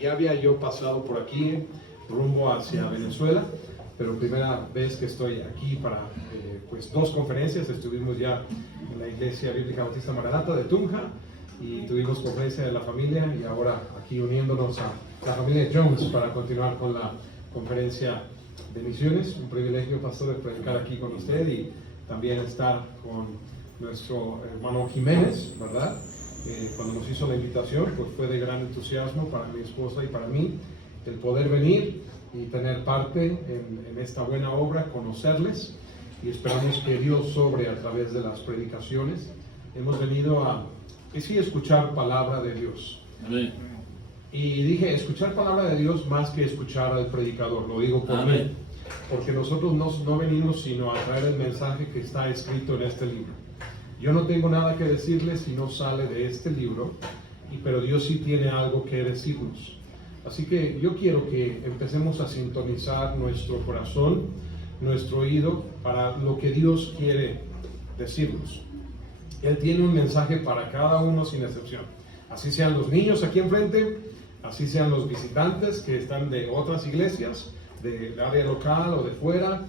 Ya había yo pasado por aquí rumbo hacia Venezuela, pero primera vez que estoy aquí para pues dos conferencias. Estuvimos ya en la Iglesia Bíblica Bautista Maranatha de Tunja y tuvimos conferencia de la familia, y ahora aquí uniéndonos a la familia Jones para continuar con la conferencia de misiones. Un privilegio, pastor, de predicar aquí con usted y también estar con nuestro hermano Jiménez, ¿verdad? Cuando nos hizo la invitación, pues fue de gran entusiasmo para mi esposa y para mí el poder venir y tener parte en esta buena obra, conocerles, y esperamos que Dios sobre a través de las predicaciones. Hemos venido a escuchar palabra de Dios. Amén. Y dije, escuchar palabra de Dios más que escuchar al predicador, lo digo por mí, porque nosotros no venimos sino a traer el mensaje que está escrito en este libro. Yo no tengo nada que decirles si no sale de este libro, pero Dios sí tiene algo que decirnos. Así que yo quiero que empecemos a sintonizar nuestro corazón, nuestro oído, para lo que Dios quiere decirnos. Él tiene un mensaje para cada uno sin excepción. Así sean los niños aquí enfrente, así sean los visitantes que están de otras iglesias, del área local o de fuera.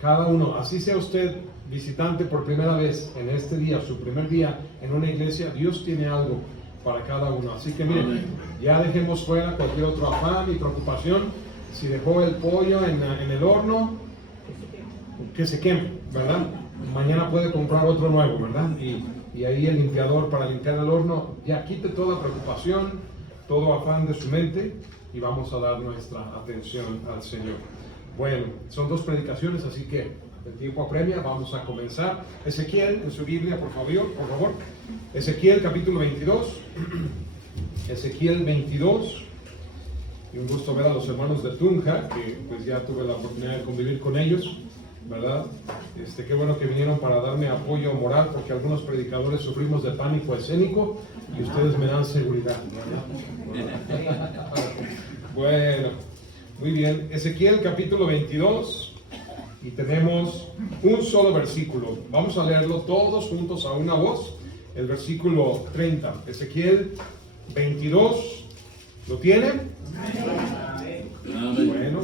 Cada uno, así sea usted visitante por primera vez en este día, su primer día en una iglesia, Dios tiene algo para cada uno. Así que miren, ya dejemos fuera cualquier otro afán y preocupación. Si dejó el pollo en el horno, que se queme, ¿verdad? Mañana puede comprar otro nuevo, ¿verdad? Y ahí el limpiador para limpiar el horno. Ya quite toda preocupación, todo afán de su mente, y vamos a dar nuestra atención al Señor. Bueno, son dos predicaciones, así que el tiempo apremia. Vamos a comenzar. Ezequiel, en su Biblia, por favor. Ezequiel capítulo 22. Ezequiel 22. Y un gusto ver a los hermanos de Tunja, que pues ya tuve la oportunidad de convivir con ellos, ¿verdad? Qué bueno que vinieron para darme apoyo moral, porque algunos predicadores sufrimos de pánico escénico y ustedes me dan seguridad, ¿verdad? Bueno, muy bien. Ezequiel capítulo 22. Y tenemos un solo versículo. Vamos a leerlo todos juntos a una voz. El versículo 30. Ezequiel 22. ¿Lo tienen? Bueno,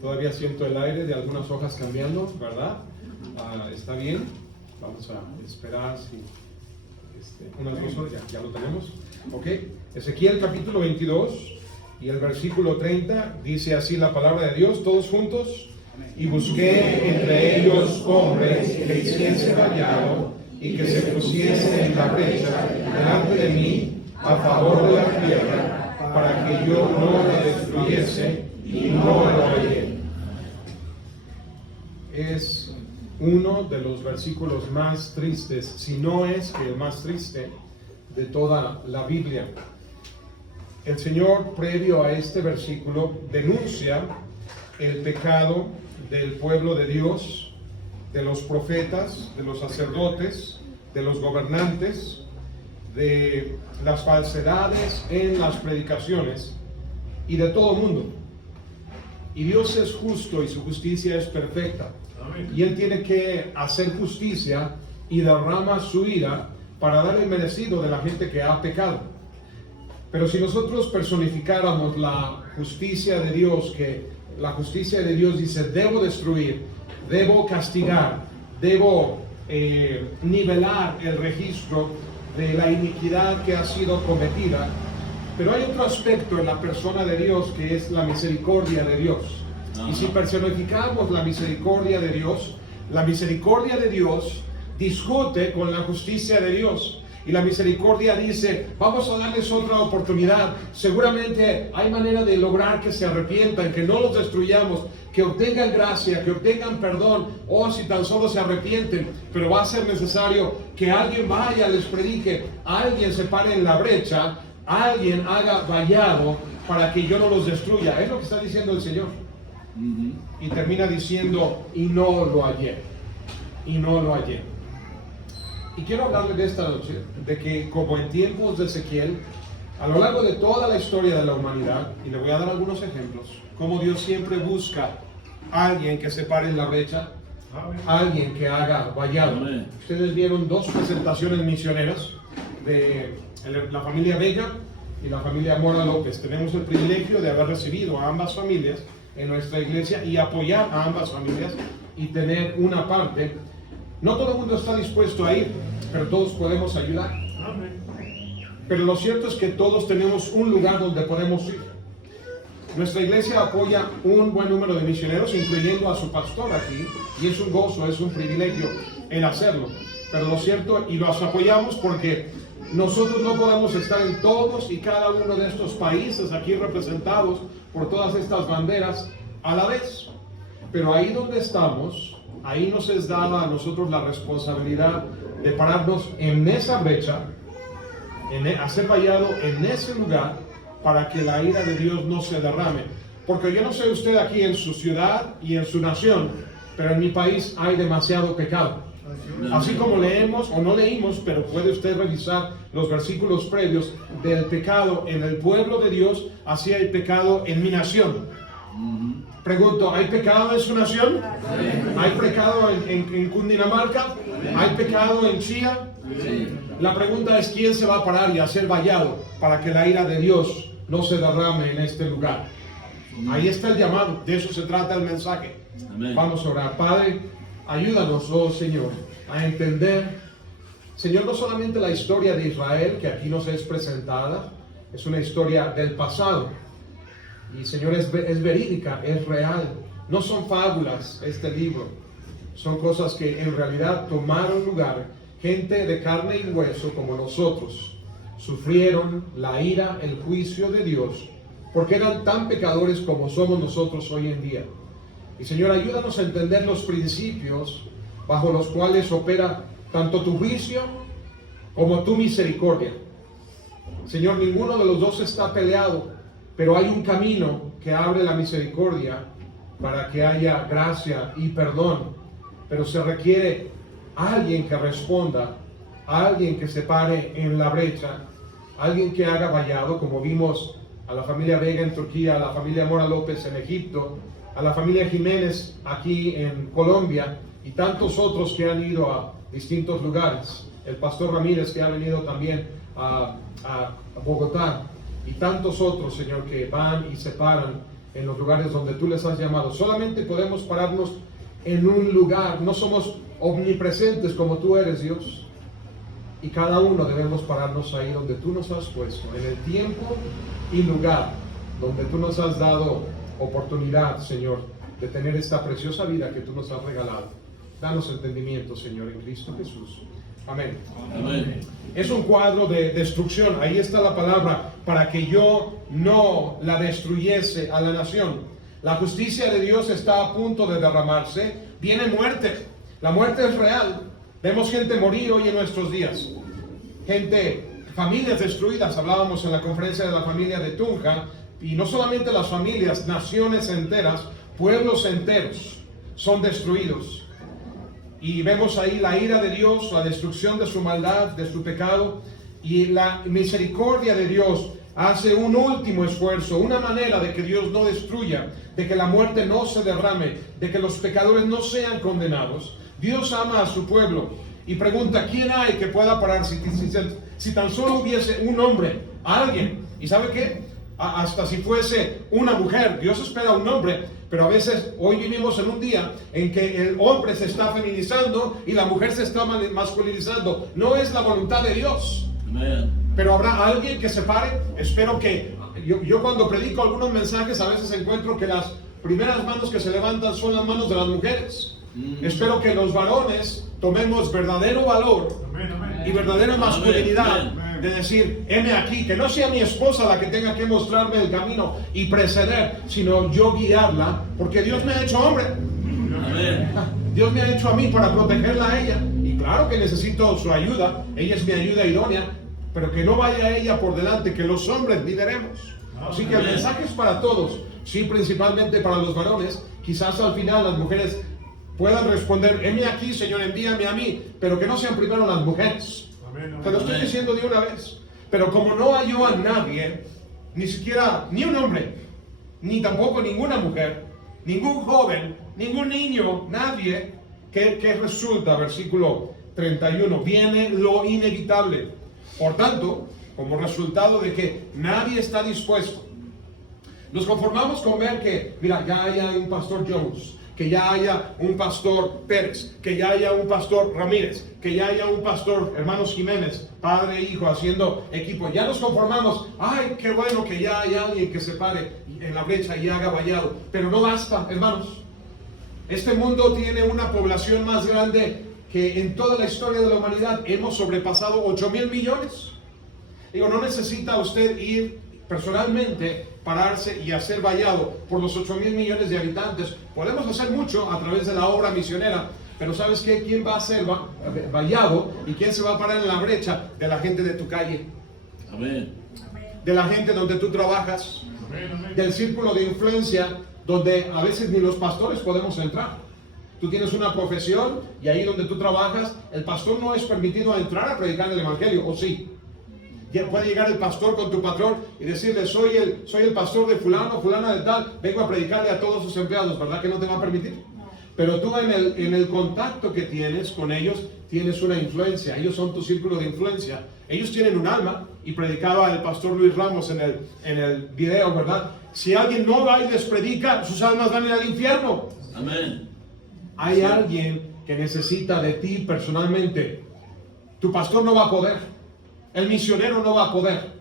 todavía siento el aire de algunas hojas cambiando, ¿verdad? Está bien. Vamos a esperar si unas dos horas, ya lo tenemos. Ok. Ezequiel capítulo 22 y el versículo 30 dice así la palabra de Dios, todos juntos. Y busqué entre ellos hombres que hiciesen vallado y que se pusiesen en la brecha delante de mí a favor de la tierra, para que yo no la destruyese y no la hallé. Es uno de los versículos más tristes, si no es que el más triste de toda la Biblia. El Señor, previo a este versículo, denuncia el pecado del pueblo de Dios, de los profetas, de los sacerdotes, de los gobernantes, de las falsedades en las predicaciones y de todo el mundo. Y Dios es justo y su justicia es perfecta. Y Él tiene que hacer justicia y derrama su ira para dar el merecido de la gente que ha pecado. Pero si nosotros personificáramos la justicia de Dios, que la justicia de Dios dice, debo destruir, debo castigar, debo nivelar el registro de la iniquidad que ha sido cometida. Pero hay otro aspecto en la persona de Dios que es la misericordia de Dios. Y si personificamos la misericordia de Dios discute con la justicia de Dios. Y la misericordia dice, vamos a darles otra oportunidad. Seguramente hay manera de lograr que se arrepientan, que no los destruyamos, que obtengan gracia, que obtengan perdón, o si tan solo se arrepienten. Pero va a ser necesario que alguien vaya, les predique, alguien se pare en la brecha, alguien haga vallado para que yo no los destruya. Es lo que está diciendo el Señor. Y termina diciendo, y no lo hallé. Y no lo hallé. Y quiero hablarle de esta noche, de que como en tiempos de Ezequiel, a lo largo de toda la historia de la humanidad, y le voy a dar algunos ejemplos, como Dios siempre busca a alguien que se pare en la brecha, alguien que haga vallado. Ustedes vieron dos presentaciones misioneras de la familia Vega y la familia Mora López tenemos el privilegio de haber recibido a ambas familias en nuestra iglesia y apoyar a ambas familias y tener una parte. No todo el mundo está dispuesto a ir, pero todos podemos ayudar. Pero lo cierto es que todos tenemos un lugar donde podemos ir. Nuestra iglesia apoya un buen número de misioneros, incluyendo a su pastor aquí, y es un gozo, es un privilegio el hacerlo. Pero lo cierto, y los apoyamos porque nosotros no podemos estar en todos y cada uno de estos países aquí representados por todas estas banderas a la vez. Pero ahí donde estamos, ahí nos es dada a nosotros la responsabilidad de pararnos en esa brecha, a ser vallado en ese lugar para que la ira de Dios no se derrame. Porque yo no sé usted aquí en su ciudad y en su nación, pero en mi país hay demasiado pecado. Así como leemos o no leímos, pero puede usted revisar los versículos previos del pecado en el pueblo de Dios, así hay pecado en mi nación. Pregunto, ¿hay pecado en su nación? ¿Hay pecado en Cundinamarca? ¿Hay pecado en Chía? La pregunta es, ¿quién se va a parar y a ser vallado para que la ira de Dios no se derrame en este lugar? Ahí está el llamado, de eso se trata el mensaje. Vamos a orar. Padre, ayúdanos, oh Señor, a entender, Señor, no solamente la historia de Israel que aquí nos es presentada, es una historia del pasado. Y Señor, es verídica, es real. No son fábulas este libro. Son cosas que en realidad tomaron lugar. Gente de carne y hueso como nosotros sufrieron la ira, el juicio de Dios, porque eran tan pecadores como somos nosotros hoy en día. Y Señor, ayúdanos a entender los principios bajo los cuales opera tanto tu juicio como tu misericordia. Señor, ninguno de los dos está peleado, pero hay un camino que abre la misericordia para que haya gracia y perdón. Pero se requiere alguien que responda, alguien que se pare en la brecha, alguien que haga vallado, como vimos a la familia Vega en Turquía, a la familia Mora López en Egipto, a la familia Jiménez aquí en Colombia y tantos otros que han ido a distintos lugares. El pastor Ramírez que ha venido también a Bogotá y tantos otros, Señor, que van y se paran en los lugares donde tú les has llamado. Solamente podemos pararnos en un lugar, no somos omnipresentes como tú eres, Dios, y cada uno debemos pararnos ahí donde tú nos has puesto, en el tiempo y lugar donde tú nos has dado oportunidad, Señor, de tener esta preciosa vida que tú nos has regalado. Danos entendimiento, Señor, en Cristo Jesús. Amén. Amén. Es un cuadro de destrucción. Ahí está la palabra, para que yo no la destruyese a la nación. La justicia de Dios está a punto de derramarse. Viene muerte. La muerte es real. Vemos gente morir hoy en nuestros días. Familias destruidas. Hablábamos en la conferencia de la familia de Tunja. Y no solamente las familias, naciones enteras, pueblos enteros son destruidos. Y vemos ahí la ira de Dios, la destrucción de su maldad, de su pecado. Y la misericordia de Dios hace un último esfuerzo, una manera de que Dios no destruya, de que la muerte no se derrame, de que los pecadores no sean condenados. Dios ama a su pueblo y pregunta, ¿quién hay que pueda parar si tan solo hubiese un hombre, alguien? ¿Y sabe qué? Hasta si fuese una mujer, Dios espera un hombre, pero a veces hoy vivimos en un día en que el hombre se está feminizando y la mujer se está masculinizando. No es la voluntad de Dios. Amen. Pero habrá alguien que se pare. Espero que yo cuando predico algunos mensajes a veces encuentro que las primeras manos que se levantan son las manos de las mujeres. Espero que los varones tomemos verdadero valor y verdadera masculinidad de decir, heme aquí, que no sea mi esposa la que tenga que mostrarme el camino y preceder, sino yo guiarla, porque Dios me ha hecho hombre. Amén. Dios me ha hecho a mí para protegerla a ella, y claro que necesito su ayuda, ella es mi ayuda idónea, pero que no vaya ella por delante, que los hombres lideremos. Así que el mensaje es para todos, sí, principalmente para los varones. Quizás al final las mujeres puedan responder, heme aquí, Señor, envíame a mí, pero que no sean primero las mujeres. Te lo estoy diciendo de una vez. Pero como no halló a nadie, ni siquiera ni un hombre, ni tampoco ninguna mujer, ningún joven, ningún niño, nadie, que resulta, versículo 31, viene lo inevitable. Por tanto, como resultado de que nadie está dispuesto. Nos conformamos con ver que, mira, ya haya un pastor Jones, que ya haya un pastor Pérez, que ya haya un pastor Ramírez, que ya haya un pastor hermanos Jiménez, padre e hijo, haciendo equipo. Ya nos conformamos. Ay, qué bueno que ya haya alguien que se pare en la brecha y haga vallado. Pero no basta, hermanos. Este mundo tiene una población más grande que en toda la historia de la humanidad. Hemos sobrepasado 8,000 millones. Digo, no necesita usted ir personalmente, pararse y hacer vallado por los 8,000 millones de habitantes. Podemos hacer mucho a través de la obra misionera, pero ¿sabes qué? ¿Quién va a ser vallado y quién se va a parar en la brecha? De la gente de tu calle. Amén. De la gente donde tú trabajas. Del círculo de influencia donde a veces ni los pastores podemos entrar. Tú tienes una profesión y ahí donde tú trabajas, el pastor no es permitido entrar a predicar el evangelio, ¿o sí? Puede llegar el pastor con tu patrón y decirle, soy el pastor de fulano, fulana de tal, vengo a predicarle a todos sus empleados, ¿verdad que no te va a permitir? Pero tú en el contacto que tienes con ellos, tienes una influencia, ellos son tu círculo de influencia, ellos tienen un alma, y predicaba el pastor Luis Ramos en el video, ¿verdad? Si alguien no va y les predica, sus almas van a ir al infierno. Amén. Hay alguien que necesita de ti personalmente. Tu pastor no va a poder. El misionero no va a poder.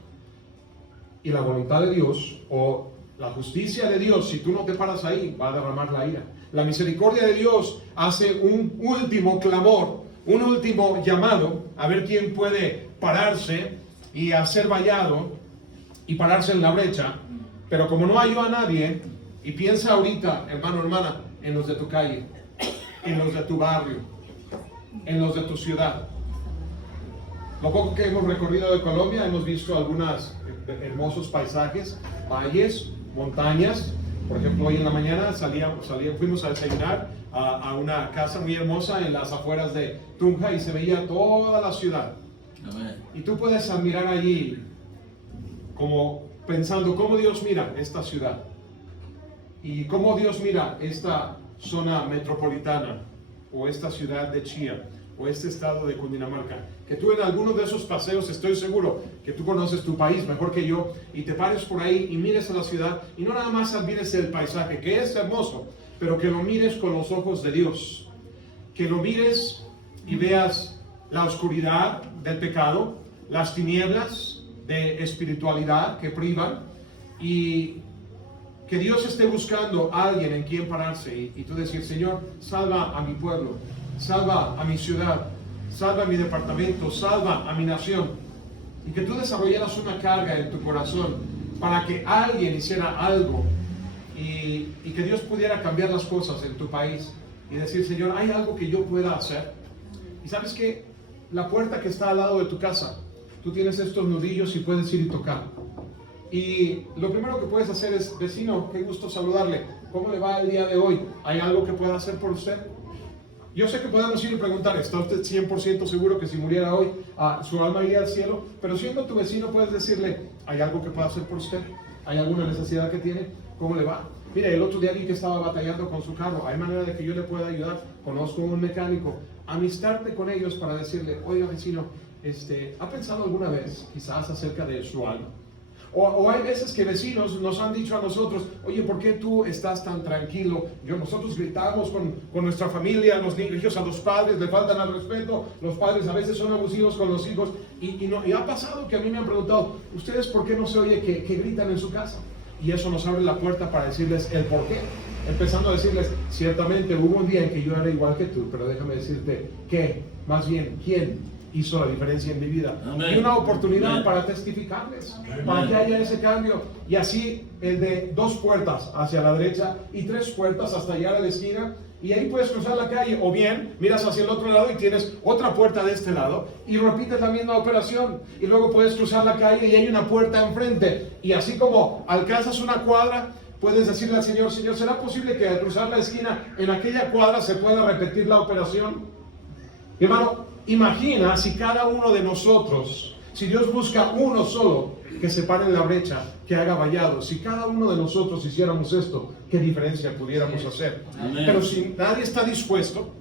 Y la voluntad de Dios o la justicia de Dios, si tú no te paras ahí, va a derramar la ira. La misericordia de Dios hace un último clamor, un último llamado, a ver quién puede pararse y hacer vallado y pararse en la brecha. Pero como no halló a nadie, y piensa ahorita, hermano, hermana, en los de tu calle, en los de tu barrio, en los de tu ciudad. Lo poco que hemos recorrido de Colombia, hemos visto algunos hermosos paisajes, valles, montañas. Por ejemplo, hoy en la mañana fuimos a desayunar a una casa muy hermosa en las afueras de Tunja y se veía toda la ciudad. Amén. Y tú puedes admirar allí, como pensando cómo Dios mira esta ciudad y cómo Dios mira esta zona metropolitana o esta ciudad de Chía o este estado de Cundinamarca. Que tú en alguno de esos paseos, estoy seguro que tú conoces tu país mejor que yo, y te pares por ahí y mires a la ciudad y no nada más admires el paisaje, que es hermoso, pero que lo mires con los ojos de Dios, que lo mires y veas la oscuridad del pecado, las tinieblas de espiritualidad que privan, y que Dios esté buscando a alguien en quien pararse y tú decir, Señor, salva a mi pueblo, salva a mi ciudad, salva a mi departamento, salva a mi nación. Y que tú desarrollaras una carga en tu corazón para que alguien hiciera algo y que Dios pudiera cambiar las cosas en tu país y decir, Señor, hay algo que yo pueda hacer. Y sabes que la puerta que está al lado de tu casa, tú tienes estos nudillos y puedes ir y tocar. Y lo primero que puedes hacer es, vecino, qué gusto saludarle, ¿cómo le va el día de hoy? ¿Hay algo que pueda hacer por usted? Yo sé que podemos ir y preguntar, ¿está usted 100% seguro que si muriera hoy, su alma iría al cielo? Pero siendo tu vecino puedes decirle, ¿hay algo que pueda hacer por usted? ¿Hay alguna necesidad que tiene? ¿Cómo le va? Mire, el otro día vi que estaba batallando con su carro, ¿hay manera de que yo le pueda ayudar? Conozco un mecánico. Amistarte con ellos para decirle, oiga vecino, ¿ha pensado alguna vez quizás acerca de su alma? O hay veces que vecinos nos han dicho a nosotros, oye, ¿por qué tú estás tan tranquilo? Nosotros gritamos con nuestra familia, los niños, a los padres le faltan al respeto, los padres a veces son abusivos con los hijos, y ha pasado que a mí me han preguntado, ¿ustedes por qué no se oye que gritan en su casa? Y eso nos abre la puerta para decirles el por qué. Empezando a decirles, ciertamente hubo un día en que yo era igual que tú, pero déjame decirte que, más bien, ¿quién hizo la diferencia en mi vida? Amén. Y una oportunidad Amén. para testificarles, Amén. para que haya ese cambio. Y así el de 2 puertas hacia la derecha y 3 puertas hasta llegar a la esquina, y ahí puedes cruzar la calle, o bien miras hacia el otro lado y tienes otra puerta de este lado y repites la misma operación, y luego puedes cruzar la calle y hay una puerta enfrente, y así como alcanzas una cuadra, puedes decirle al Señor, Señor, ¿será posible que al cruzar la esquina en aquella cuadra se pueda repetir la operación? Y hermano, imagina si cada uno de nosotros, si Dios busca uno solo que se pare en la brecha, que haga vallado, si cada uno de nosotros hiciéramos esto, ¿qué diferencia pudiéramos hacer? Amén. Pero si nadie está dispuesto,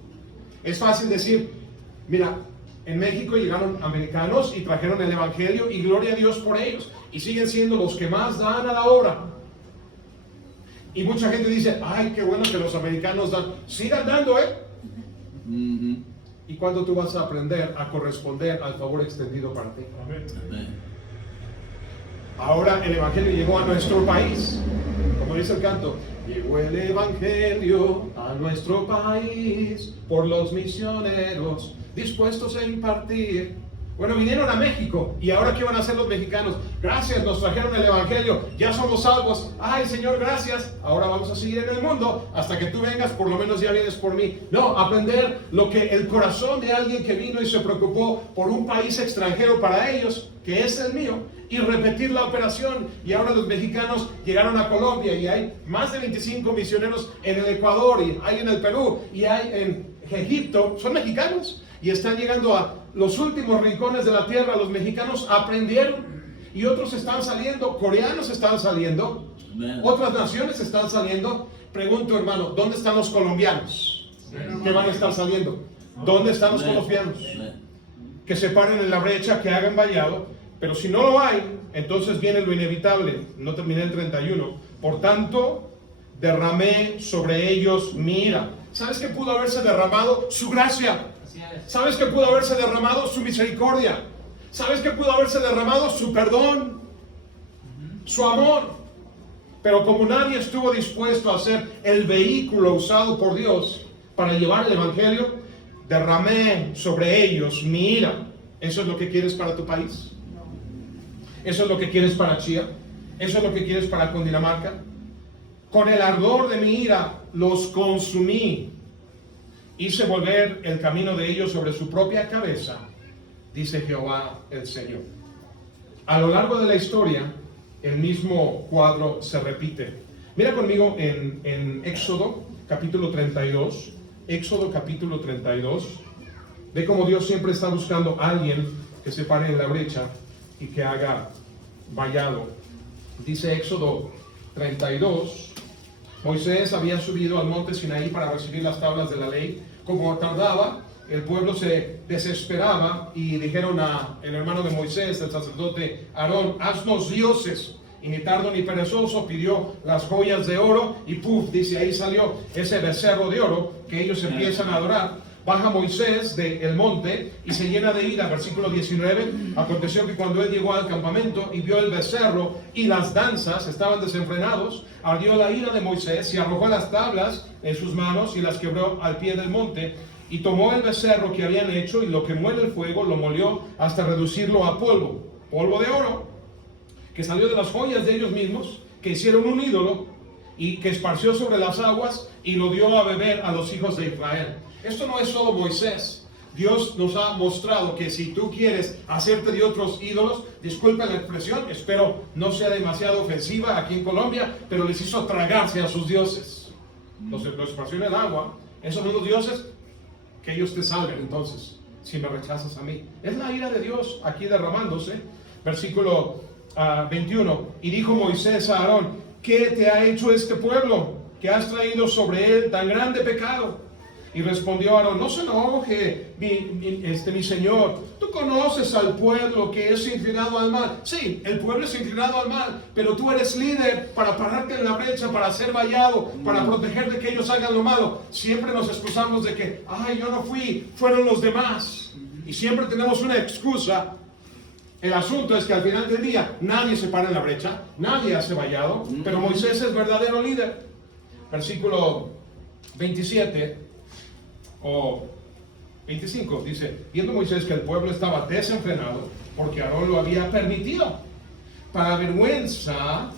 es fácil decir, mira, En México llegaron americanos y trajeron el evangelio y gloria a Dios por ellos. Y siguen siendo los que más dan a la obra. Y mucha gente dice, ay, qué bueno que los americanos dan. Sigan dando, ¿Y cuándo tú vas a aprender a corresponder al favor extendido para ti? Amén. Ahora el evangelio llegó a nuestro país. Como dice el canto, llegó el evangelio a nuestro país por los misioneros dispuestos a impartir. Bueno, vinieron a México y ahora ¿qué van a hacer los mexicanos? Gracias, nos trajeron el evangelio, ya somos salvos. Ay, Señor, gracias. Ahora vamos a seguir en el mundo hasta que tú vengas, por lo menos ya vienes por mí. No, aprender lo que el corazón de alguien que vino y se preocupó por un país extranjero para ellos, que es el mío, y repetir la operación. Y ahora los mexicanos llegaron a Colombia y hay más de 25 misioneros en el Ecuador, y hay en el Perú, y hay en Egipto. Son mexicanos y están llegando a los últimos rincones de la tierra. Los mexicanos aprendieron y otros están saliendo. Coreanos están saliendo. Amén. Otras naciones están saliendo. Pregunto, hermano, ¿dónde están los colombianos que van a estar saliendo? ¿Dónde están los colombianos? Que se paren en la brecha, que hagan vallado. Pero si no lo hay, entonces viene lo inevitable. No terminé el 31. Por tanto, derramé sobre ellos mi ira. ¿Sabes qué pudo haberse derramado? Su gracia. ¿Sabes qué pudo haberse derramado? Su misericordia. ¿Sabes qué pudo haberse derramado? Su perdón, su amor. Pero como nadie estuvo dispuesto a ser el vehículo usado por Dios para llevar el evangelio, derramé sobre ellos mi ira. ¿Eso es lo que quieres para tu país? ¿Eso es lo que quieres para Chía? ¿Eso es lo que quieres para Cundinamarca? Con el ardor de mi ira los consumí. Hice volver el camino de ellos sobre su propia cabeza, dice Jehová el Señor. A lo largo de la historia, el mismo cuadro se repite. Mira conmigo en Éxodo capítulo 32. Éxodo capítulo 32. Ve cómo Dios siempre está buscando a alguien que se pare en la brecha y que haga vallado. Dice Éxodo 32. Moisés había subido al monte Sinaí para recibir las tablas de la ley. Como tardaba, el pueblo se desesperaba y dijeron a el hermano de Moisés, el sacerdote Aarón, haznos dioses. Y ni tardo ni perezoso pidió las joyas de oro y puf, dice, ahí salió ese becerro de oro que ellos empiezan a adorar. Baja Moisés del monte y se llena de ira. Versículo 19. Aconteció que cuando él llegó al campamento y vio el becerro y las danzas estaban desenfrenados, ardió la ira de Moisés y arrojó las tablas en sus manos y las quebró al pie del monte. Y tomó el becerro que habían hecho y lo quemó en el fuego, lo molió hasta reducirlo a polvo, polvo de oro, que salió de las joyas de ellos mismos, que hicieron un ídolo y que esparció sobre las aguas y lo dio a beber a los hijos de Israel. Esto no es solo Moisés. Dios nos ha mostrado que si tú quieres hacerte de otros ídolos, disculpen la expresión, espero no sea demasiado ofensiva aquí en Colombia, pero les hizo tragarse a sus dioses. Los esparció en el agua. Esos son los dioses, que ellos te salven entonces, si me rechazas a mí. Es la ira de Dios aquí derramándose. Versículo 21. Y dijo Moisés a Aarón, ¿qué te ha hecho este pueblo? Que has traído sobre él tan grande pecado. Y respondió Aarón, no se enoje, mi señor, tú conoces al pueblo que es inclinado al mal. Sí, el pueblo es inclinado al mal, pero tú eres líder para pararte en la brecha, para ser vallado, para proteger de que ellos hagan lo malo. Siempre nos excusamos de que, ay, yo no fui, fueron los demás. Y siempre tenemos una excusa. El asunto es que al final del día nadie se para en la brecha, nadie hace vallado, pero Moisés es verdadero líder. Versículo 27 o 25 dice, viendo Moisés que el pueblo estaba desenfrenado porque Aarón lo había permitido, para vergüenza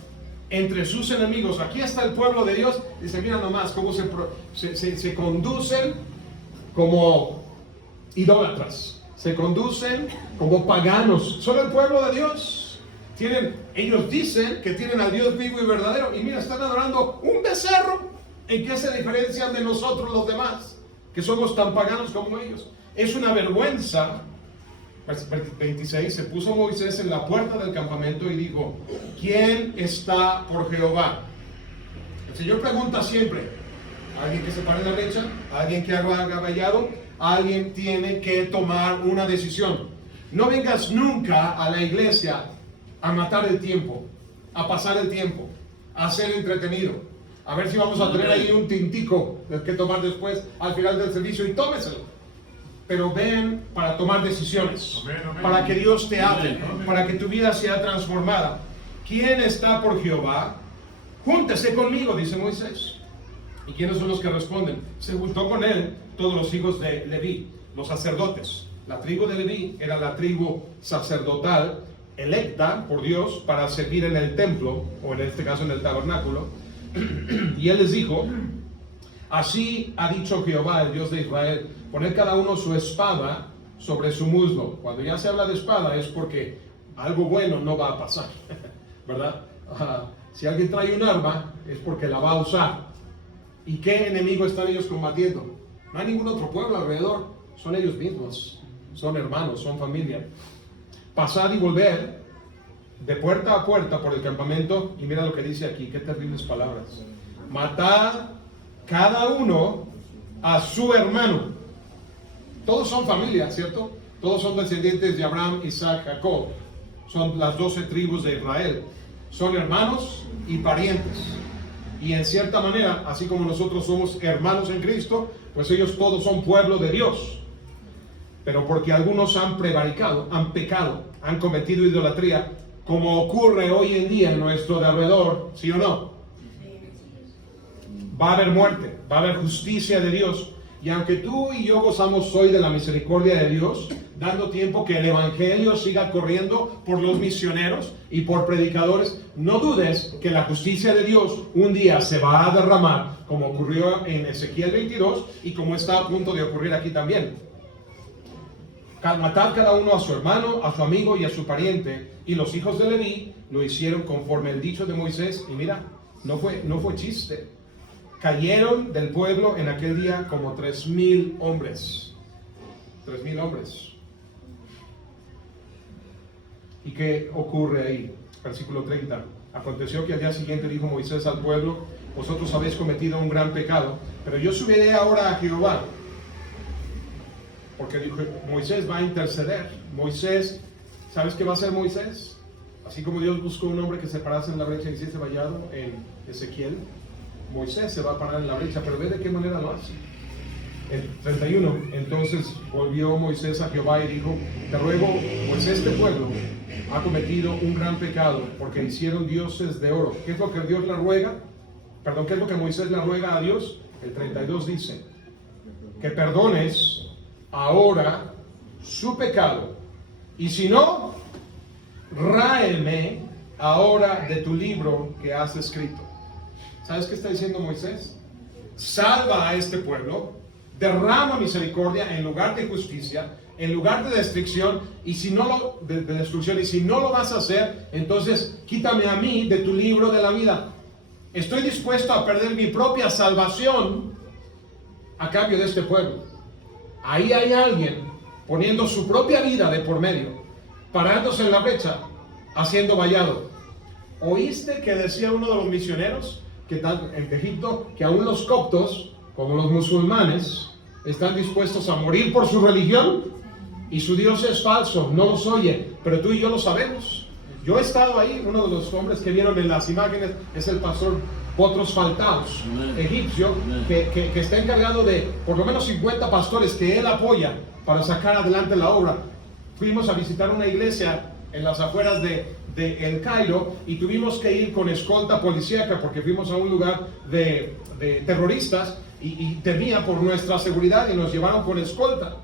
entre sus enemigos. Aquí está el pueblo de Dios. Dice, mira nomás cómo se conducen como idólatras, se conducen como paganos. Solo el pueblo de Dios ellos dicen que tienen al Dios vivo y verdadero, y mira, están adorando un becerro. ¿En qué se diferencian de nosotros los demás, que somos tan paganos como ellos? Es una vergüenza. 26, se puso Moisés en la puerta del campamento y dijo, ¿quién está por Jehová? El Señor pregunta siempre, ¿alguien que se pare en la brecha? ¿Alguien que haga vallado? alguien tiene que tomar una decisión. No vengas nunca a la iglesia a matar el tiempo, a pasar el tiempo, a ser entretenido, a ver si vamos a tener ahí un tintico que tomar después al final del servicio, y tómeselo. Pero ven para tomar decisiones, para que Dios te hable, para que tu vida sea transformada. ¿Quién está por Jehová? Júntese conmigo, dice Moisés. ¿Y quiénes son los que responden? Se juntó con él todos los hijos de Leví, los sacerdotes. La tribu de Leví era la tribu sacerdotal, electa por Dios para servir en el templo, o en este caso en el tabernáculo. Y él les dijo: así ha dicho Jehová, el Dios de Israel, poned cada uno su espada sobre su muslo. Cuando ya se habla de espada es porque algo bueno no va a pasar, ¿verdad? Si alguien trae un arma es porque la va a usar. ¿Y qué enemigo están ellos combatiendo? No hay ningún otro pueblo alrededor, son ellos mismos, son hermanos, son familia. Pasad y volver de puerta a puerta por el campamento, y mira lo que dice aquí, qué terribles palabras. Matad cada uno a su hermano. Todos son familia, ¿cierto? Todos son descendientes de Abraham, Isaac, Jacob. Son las 12 tribus de Israel. Son hermanos y parientes. Y en cierta manera, así como nosotros somos hermanos en Cristo, pues ellos todos son pueblo de Dios. Pero porque algunos han prevaricado, han pecado, han cometido idolatría, como ocurre hoy en día en nuestro alrededor, ¿sí o no? Va a haber muerte, va a haber justicia de Dios. Y aunque tú y yo gozamos hoy de la misericordia de Dios, dando tiempo que el evangelio siga corriendo por los misioneros y por predicadores, no dudes que la justicia de Dios un día se va a derramar, como ocurrió en Ezequiel 22 y como está a punto de ocurrir aquí también. Matad cada uno a su hermano, a su amigo y a su pariente. Y los hijos de Leví lo hicieron conforme el dicho de Moisés. Y mira, no fue chiste. Cayeron del pueblo en aquel día como 3,000 hombres. 3,000 hombres. ¿Y qué ocurre ahí? Versículo 30. Aconteció que al día siguiente dijo Moisés al pueblo: vosotros habéis cometido un gran pecado, pero yo subiré ahora a Jehová. Porque dijo, Moisés va a interceder. Moisés, ¿sabes qué va a hacer Moisés? Así como Dios buscó un hombre que se parase en la brecha y hiciese vallado en Ezequiel, Moisés se va a parar en la brecha, pero ve de qué manera lo hace. El 31, entonces volvió Moisés a Jehová y dijo: te ruego, pues este pueblo ha cometido un gran pecado, porque hicieron dioses de oro. ¿Qué es lo que Dios le ruega? Perdón, ¿qué es lo que Moisés le ruega a Dios? El 32 dice: que perdones ahora su pecado, y si no, ráeme ahora de tu libro que has escrito. ¿Sabes qué está diciendo Moisés? Salva a este pueblo, derrama misericordia en lugar de justicia, en lugar de destrucción, y si no destrucción, y si no lo vas a hacer, entonces quítame a mí de tu libro de la vida. Estoy dispuesto a perder mi propia salvación a cambio de este pueblo. Ahí hay alguien poniendo su propia vida de por medio, parándose en la brecha, haciendo vallado. ¿Oíste que decía uno de los misioneros que están en Egipto, que aún los coptos, como los musulmanes, están dispuestos a morir por su religión? Y su Dios es falso, no los oye, pero tú y yo lo sabemos. Yo he estado ahí, uno de los hombres que vieron en las imágenes es el pastor Botros Faltaos, egipcio, que está encargado de por lo menos 50 pastores que él apoya para sacar adelante la obra. Fuimos a visitar una iglesia en las afueras de El Cairo y tuvimos que ir con escolta policíaca porque fuimos a un lugar de terroristas y temía por nuestra seguridad y nos llevaron con escolta.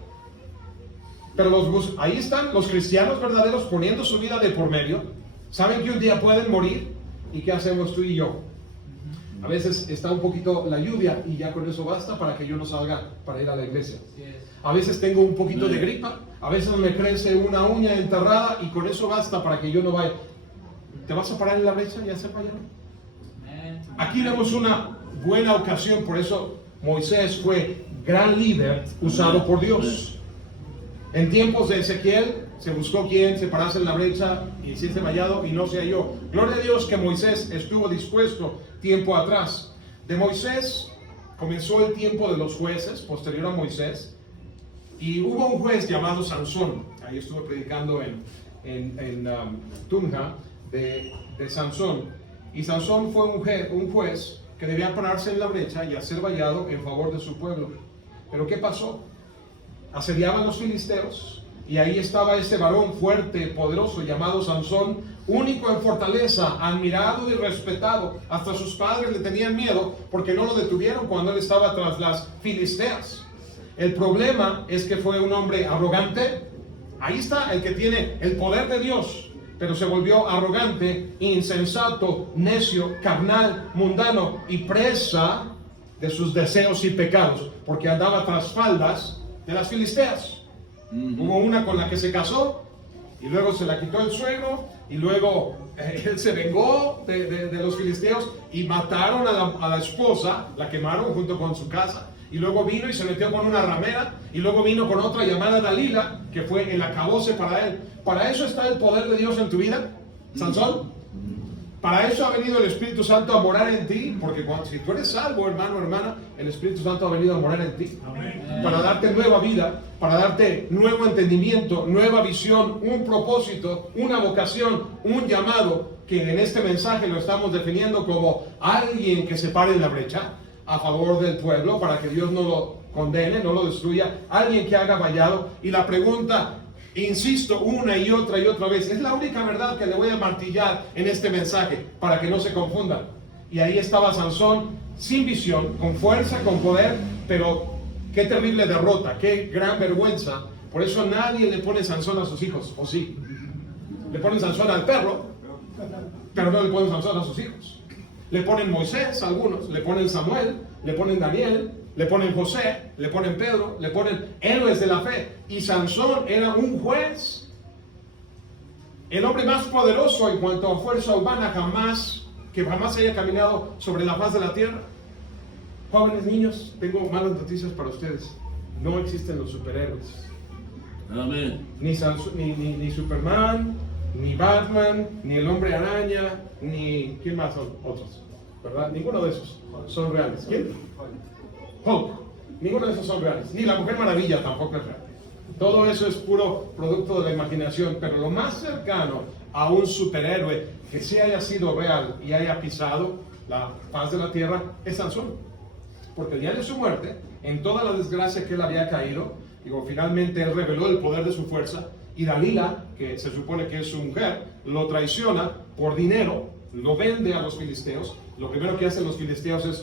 Pero ahí están los cristianos verdaderos poniendo su vida de por medio. Saben que un día pueden morir. ¿Y qué hacemos tú y yo? A veces está un poquito la lluvia y ya con eso basta para que yo no salga para ir a la iglesia. A veces tengo un poquito de gripa, a veces me crece una uña enterrada y con eso basta para que yo no vaya. ¿Te vas a parar en la brecha y hacer vallado? Aquí vemos una buena ocasión, por eso Moisés fue gran líder usado por Dios. En tiempos de Ezequiel se buscó quien se parase en la brecha y hiciese vallado y no se halló. Gloria a Dios que Moisés estuvo dispuesto tiempo atrás. De Moisés comenzó el tiempo de los jueces, posterior a Moisés, Y hubo un juez llamado Sansón. Ahí estuve predicando en Tunja de Sansón. Y Sansón fue un juez que debía pararse en la brecha y hacer vallado en favor de su pueblo. Pero ¿qué pasó? Asediaban los filisteos y ahí estaba ese varón fuerte, poderoso, llamado Sansón, único en fortaleza, admirado y respetado. Hasta sus padres le tenían miedo porque no lo detuvieron cuando él estaba tras las filisteas. El problema es que fue un hombre arrogante. Ahí está el que tiene el poder de Dios, pero se volvió arrogante, insensato, necio, carnal, mundano y presa de sus deseos y pecados, porque andaba tras faldas de las filisteas. Hubo una con la que se casó y luego se la quitó el suegro y luego él se vengó de los filisteos y mataron a la esposa, la quemaron junto con su casa. Y luego vino y se metió con una ramera. Y luego vino con otra llamada Dalila, que fue el acabose para él. ¿Para eso está el poder de Dios en tu vida, Sansón? Para eso ha venido el Espíritu Santo a morar en ti. Porque si tú eres salvo, hermano, hermana, el Espíritu Santo ha venido a morar en ti. Amén. Para darte nueva vida, para darte nuevo entendimiento, nueva visión, un propósito, una vocación, un llamado, que en este mensaje lo estamos definiendo como alguien que se pare en la brecha a favor del pueblo, para que Dios no lo condene, no lo destruya, alguien que haga vallado. Y la pregunta, insisto una y otra vez, es la única verdad que le voy a martillar en este mensaje, para que no se confundan. Y ahí estaba Sansón, sin visión, con fuerza, con poder, pero qué terrible derrota, qué gran vergüenza. Por eso nadie le pone Sansón a sus hijos, ¿o sí? Le ponen Sansón al perro, pero no le ponen Sansón a sus hijos. Le ponen Moisés a algunos, le ponen Samuel, le ponen Daniel, le ponen José, le ponen Pedro, le ponen héroes de la fe. Y Sansón era un juez, el hombre más poderoso en cuanto a fuerza humana que jamás haya caminado sobre la faz de la tierra. Jóvenes niños, tengo malas noticias para ustedes. No existen los superhéroes. Amén. Ni Superman, ni Batman, ni el Hombre Araña, ni... ¿quién más son otros? ¿Verdad? Ninguno de esos son reales. ¿Quién? Hulk. Ninguno de esos son reales. Ni la Mujer Maravilla tampoco es real. Todo eso es puro producto de la imaginación. Pero lo más cercano a un superhéroe que sí haya sido real y haya pisado la faz de la tierra es Sansón. Porque el día de su muerte, en toda la desgracia que él había caído, finalmente él reveló el poder de su fuerza. Y Dalila, que se supone que es su mujer, lo traiciona por dinero, lo vende a los filisteos. Lo primero que hacen los filisteos es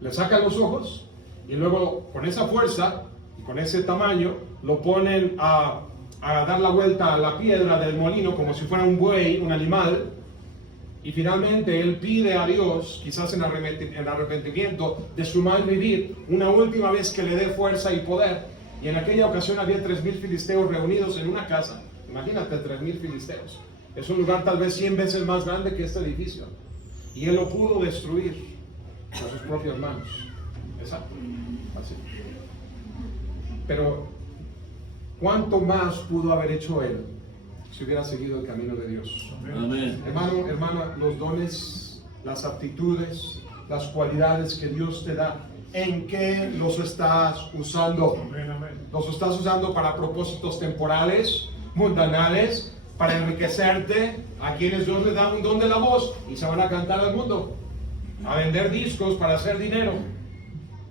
le sacan los ojos y luego con esa fuerza y con ese tamaño lo ponen a dar la vuelta a la piedra del molino como si fuera un buey, un animal. Y finalmente él pide a Dios, quizás en arrepentimiento de su mal vivir, una última vez que le dé fuerza y poder. Y en aquella ocasión había 3,000 filisteos reunidos en una casa. Imagínate, 3,000 filisteos. Es un lugar tal vez 100 veces más grande que este edificio. Y él lo pudo destruir con sus propias manos. Exacto. Así. Pero, ¿cuánto más pudo haber hecho él si hubiera seguido el camino de Dios? Amén. Hermano, hermana, los dones, las aptitudes, las cualidades que Dios te da, ¿en qué los estás usando? ¿Los estás usando para propósitos temporales, mundanales, para enriquecerte? A quienes Dios les da un don de la voz y se van a cantar al mundo, a vender discos para hacer dinero,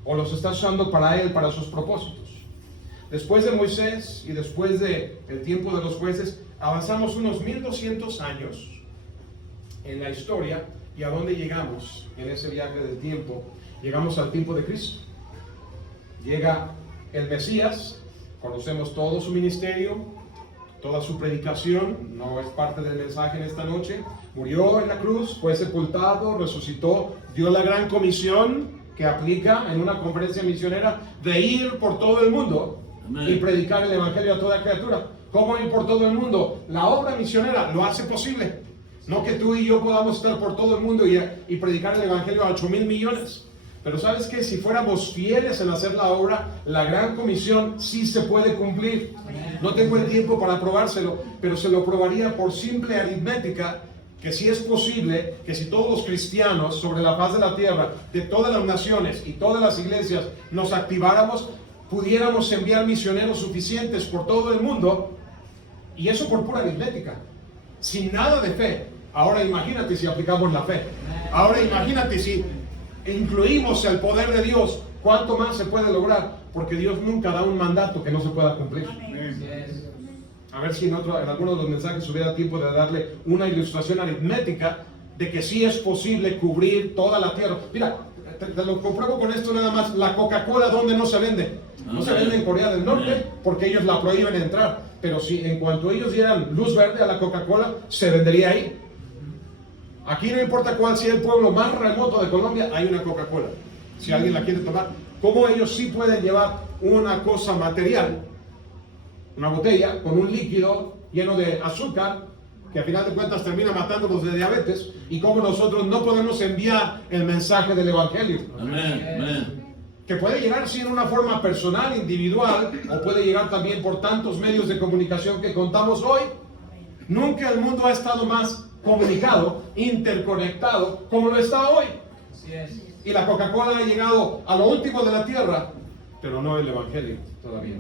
o los estás usando para Él, para sus propósitos. Después de Moisés y después del tiempo de los jueces, avanzamos unos 1200 años en la historia. ¿Y a dónde llegamos en ese viaje del tiempo? Llegamos al tiempo de Cristo. Llega el Mesías, conocemos todo su ministerio, toda su predicación, no es parte del mensaje en esta noche. Murió en la cruz, fue sepultado, resucitó, dio la gran comisión que aplica en una conferencia misionera de ir por todo el mundo. Amén. Y predicar el evangelio a toda criatura. ¿Cómo ir por todo el mundo? La obra misionera lo hace posible. No que tú y yo podamos estar por todo el mundo y predicar el evangelio a 8,000 millones. Pero sabes que si fuéramos fieles en hacer la obra, la gran comisión sí se puede cumplir. No tengo el tiempo para probárselo, pero se lo probaría por simple aritmética, que sí es posible que si todos los cristianos sobre la faz de la tierra, de todas las naciones y todas las iglesias, nos activáramos, pudiéramos enviar misioneros suficientes por todo el mundo, y eso por pura aritmética, sin nada de fe. Ahora imagínate si aplicamos la fe. Ahora imagínate si incluimos el poder de Dios, ¿cuánto más se puede lograr? Porque Dios nunca da un mandato que no se pueda cumplir. A ver si en algunos de los mensajes hubiera tiempo de darle una ilustración aritmética de que sí es posible cubrir toda la tierra. Mira, te lo compruebo con esto nada más. La Coca-Cola, ¿dónde no se vende? No se vende en Corea del Norte porque ellos la prohíben entrar. Pero si en cuanto ellos dieran luz verde a la Coca-Cola, se vendería ahí. Aquí no importa cuál sea el pueblo más remoto de Colombia, hay una Coca-Cola. Si alguien la quiere tomar, ¿cómo ellos sí pueden llevar una cosa material, una botella con un líquido lleno de azúcar, que a final de cuentas termina matándonos de diabetes, y cómo nosotros no podemos enviar el mensaje del Evangelio? Amén. Que puede llegar sí en una forma personal, individual, o puede llegar también por tantos medios de comunicación que contamos hoy. Nunca el mundo ha estado más comunicado, interconectado, como lo está hoy. Y la Coca-Cola ha llegado a lo último de la tierra, pero no el Evangelio todavía.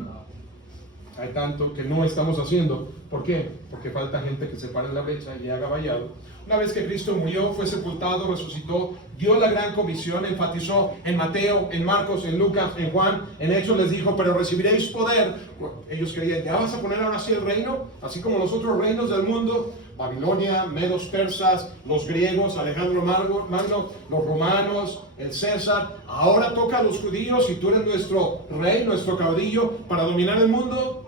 Hay tanto que no estamos haciendo. ¿Por qué? Porque falta gente que se pare en la brecha y haga vallado. Una vez que Cristo murió, fue sepultado, resucitó, dio la gran comisión, enfatizó en Mateo, en Marcos, en Lucas, en Juan, en Hechos les dijo, pero recibiréis poder. Bueno, ellos creían, ¿ya vas a poner ahora sí el reino? Así como los otros reinos del mundo, Babilonia, medos persas, los griegos, Alejandro Magno, los romanos, el César. Ahora toca a los judíos y tú eres nuestro rey, nuestro caudillo para dominar el mundo.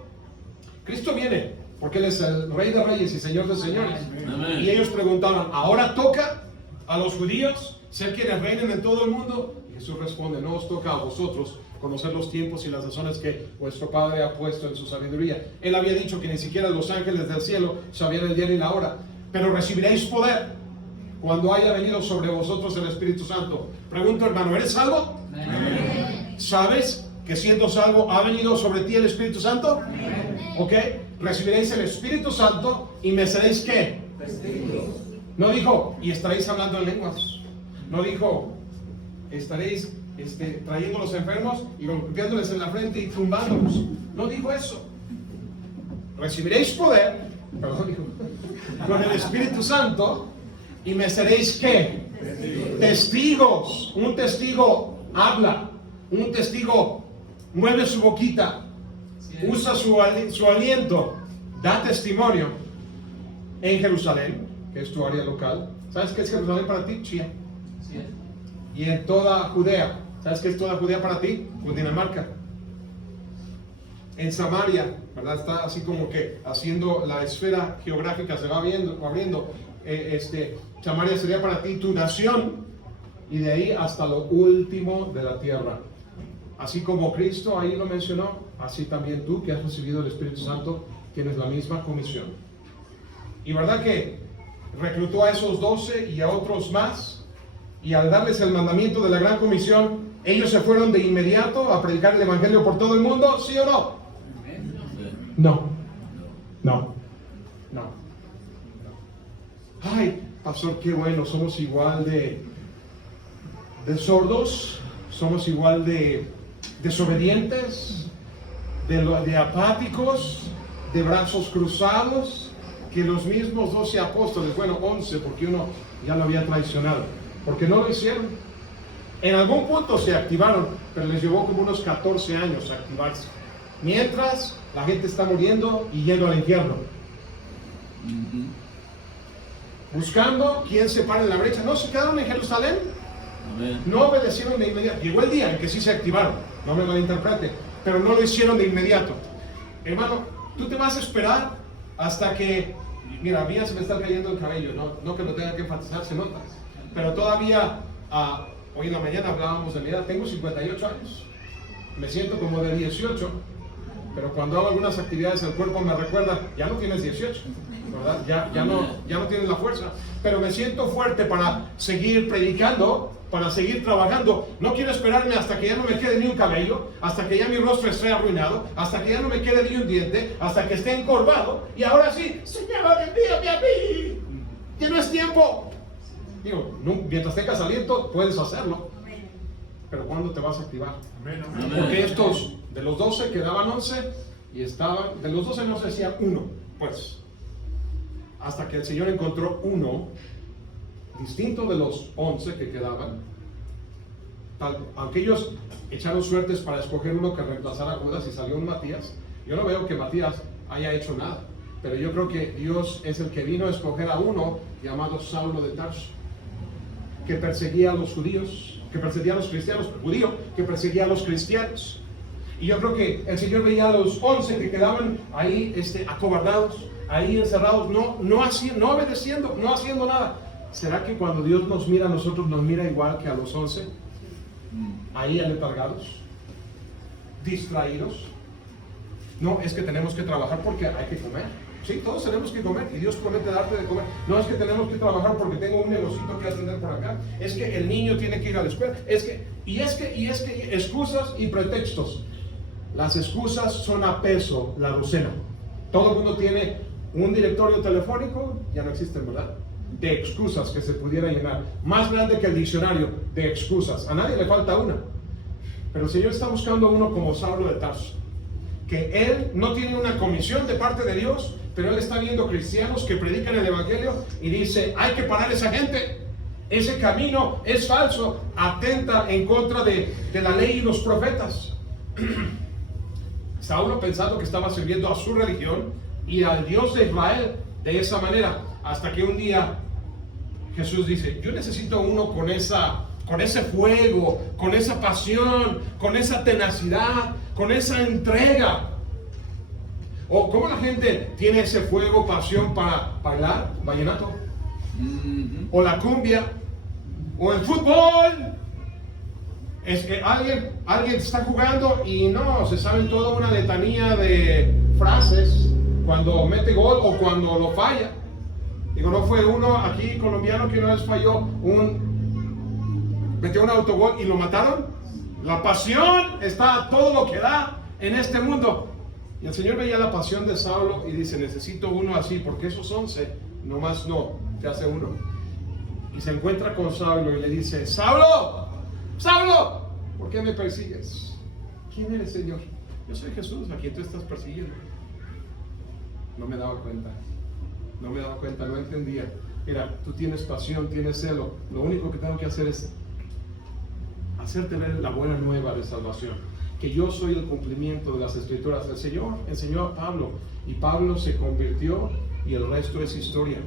Cristo viene porque Él es el Rey de Reyes y Señor de Señores. Amén. Y ellos preguntaban, ¿ahora toca a los judíos ser quienes reinen en todo el mundo? Y Jesús responde, no os toca a vosotros conocer los tiempos y las razones que vuestro Padre ha puesto en su sabiduría. Él había dicho que ni siquiera los ángeles del cielo sabían el día ni la hora. Pero recibiréis poder cuando haya venido sobre vosotros el Espíritu Santo. Pregunto, hermano, ¿eres salvo? Amén. ¿Sabes que siendo salvo ha venido sobre ti el Espíritu Santo? Amén. ¿Ok? Recibiréis el Espíritu Santo y me seréis ¿qué? Testigos. No dijo, y estaréis hablando en lenguas. No dijo, estaréis trayendo a los enfermos y golpeándoles en la frente y tumbándolos. No dijo eso. Recibiréis poder, perdón, dijo, con el Espíritu Santo y me seréis ¿qué? Testigos. Un testigo habla. Un testigo mueve su boquita. Usa su aliento, da testimonio en Jerusalén, que es tu área local. ¿Sabes qué es Jerusalén para ti? Chía. Y en toda Judea. ¿Sabes qué es toda Judea para ti? Cundinamarca. En Samaria, ¿verdad? Está así como que haciendo la esfera geográfica, se va abriendo. Samaria sería para ti tu nación, y de ahí hasta lo último de la tierra. Así como Cristo ahí lo mencionó, así también tú que has recibido el Espíritu Santo tienes la misma comisión. Y verdad que reclutó a esos 12 y a otros más, y al darles el mandamiento de la gran comisión, ellos se fueron de inmediato a predicar el Evangelio por todo el mundo, ¿sí o no? No. Ay, pastor, qué bueno, somos igual de sordos, somos igual de desobedientes, de apáticos, de brazos cruzados, que los mismos 12 apóstoles, bueno, 11, porque uno ya lo había traicionado, porque no lo hicieron. En algún punto se activaron, pero les llevó como unos 14 años activarse, mientras la gente está muriendo y yendo al infierno, buscando quién se para en la brecha. No se quedaron en Jerusalén. Amén. No obedecieron de inmediato. Llegó el día en que sí se activaron, no me malinterprete, pero no lo hicieron de inmediato. Hermano, tú te vas a esperar hasta que, mira, a mí ya se me está cayendo el cabello, no que lo tenga que enfatizar, se nota, pero todavía, hoy en la mañana hablábamos de mi edad, tengo 58 años, me siento como de 18, pero cuando hago algunas actividades el cuerpo me recuerda, ya no tienes 18, ¿verdad? Ya no tienes la fuerza, pero me siento fuerte para seguir predicando, para seguir trabajando. No quiero esperarme hasta que ya no me quede ni un cabello, hasta que ya mi rostro esté arruinado, hasta que ya no me quede ni un diente, hasta que esté encorvado, y ahora sí, Señor, envíame a mí, ya no es tiempo. Digo, mientras tengas aliento, puedes hacerlo. pero ¿cuándo te vas a activar? Amén. Porque estos, de los 12 quedaban 11 y estaban, de los 12 no se hacía uno, pues, hasta que el Señor encontró uno distinto de los 11 que quedaban. Aunque ellos echaron suertes para escoger uno que reemplazara a Judas y salió un Matías, yo no veo que Matías haya hecho nada, pero yo creo que Dios es el que vino a escoger a uno llamado Saulo de Tarso, que perseguía a los judíos, que perseguía a los cristianos, judío, que perseguía a los cristianos. Y yo creo que el Señor veía a los 11 que quedaban ahí acobardados, ahí encerrados, no obedeciendo, no haciendo nada. ¿Será que cuando Dios nos mira a nosotros, nos mira igual que a los 11? Ahí aletargados, distraídos. No, es que tenemos que trabajar porque hay que comer. Sí, todos tenemos que comer y Dios promete darte de comer. No es que tenemos que trabajar porque tengo un negocito que atender por acá. Es que el niño tiene que ir a la escuela. Es que excusas y pretextos. Las excusas son a peso la docena. Todo el mundo tiene un directorio telefónico, ya no existen, ¿verdad? De excusas que se pudiera llenar. Más grande que el diccionario de excusas. A nadie le falta una. Pero el Señor está buscando uno como Saulo de Tarso. Que él no tiene una comisión de parte de Dios, pero él está viendo cristianos que predican el Evangelio y dice, hay que parar a esa gente. Ese camino es falso, atenta en contra de la ley y los profetas. Saulo pensando que estaba sirviendo a su religión y al Dios de Israel de esa manera, hasta que un día Jesús dice, yo necesito uno con ese fuego, con esa pasión, con esa tenacidad, con esa entrega. O cómo la gente tiene ese fuego, pasión para bailar vallenato, o la cumbia, o el fútbol. Es que alguien está jugando y no, se saben toda una letanía de frases cuando mete gol o cuando lo falla. Digo, no fue uno aquí colombiano que una vez falló metió un autogol y lo mataron. La pasión está a todo lo que da en este mundo. Y el Señor veía la pasión de Saulo y dice, necesito uno así, porque esos 11 nomás no, te hace uno. Y se encuentra con Saulo y le dice, Saulo, Saulo, ¿por qué me persigues? ¿Quién eres, Señor? Yo soy Jesús, a quien tú estás persiguiendo. No me daba cuenta, no entendía. Mira, tú tienes pasión, tienes celo. Lo único que tengo que hacer es hacerte ver la buena nueva de salvación. Que yo soy el cumplimiento de las Escrituras. El Señor enseñó a Pablo y Pablo se convirtió y el resto es historia.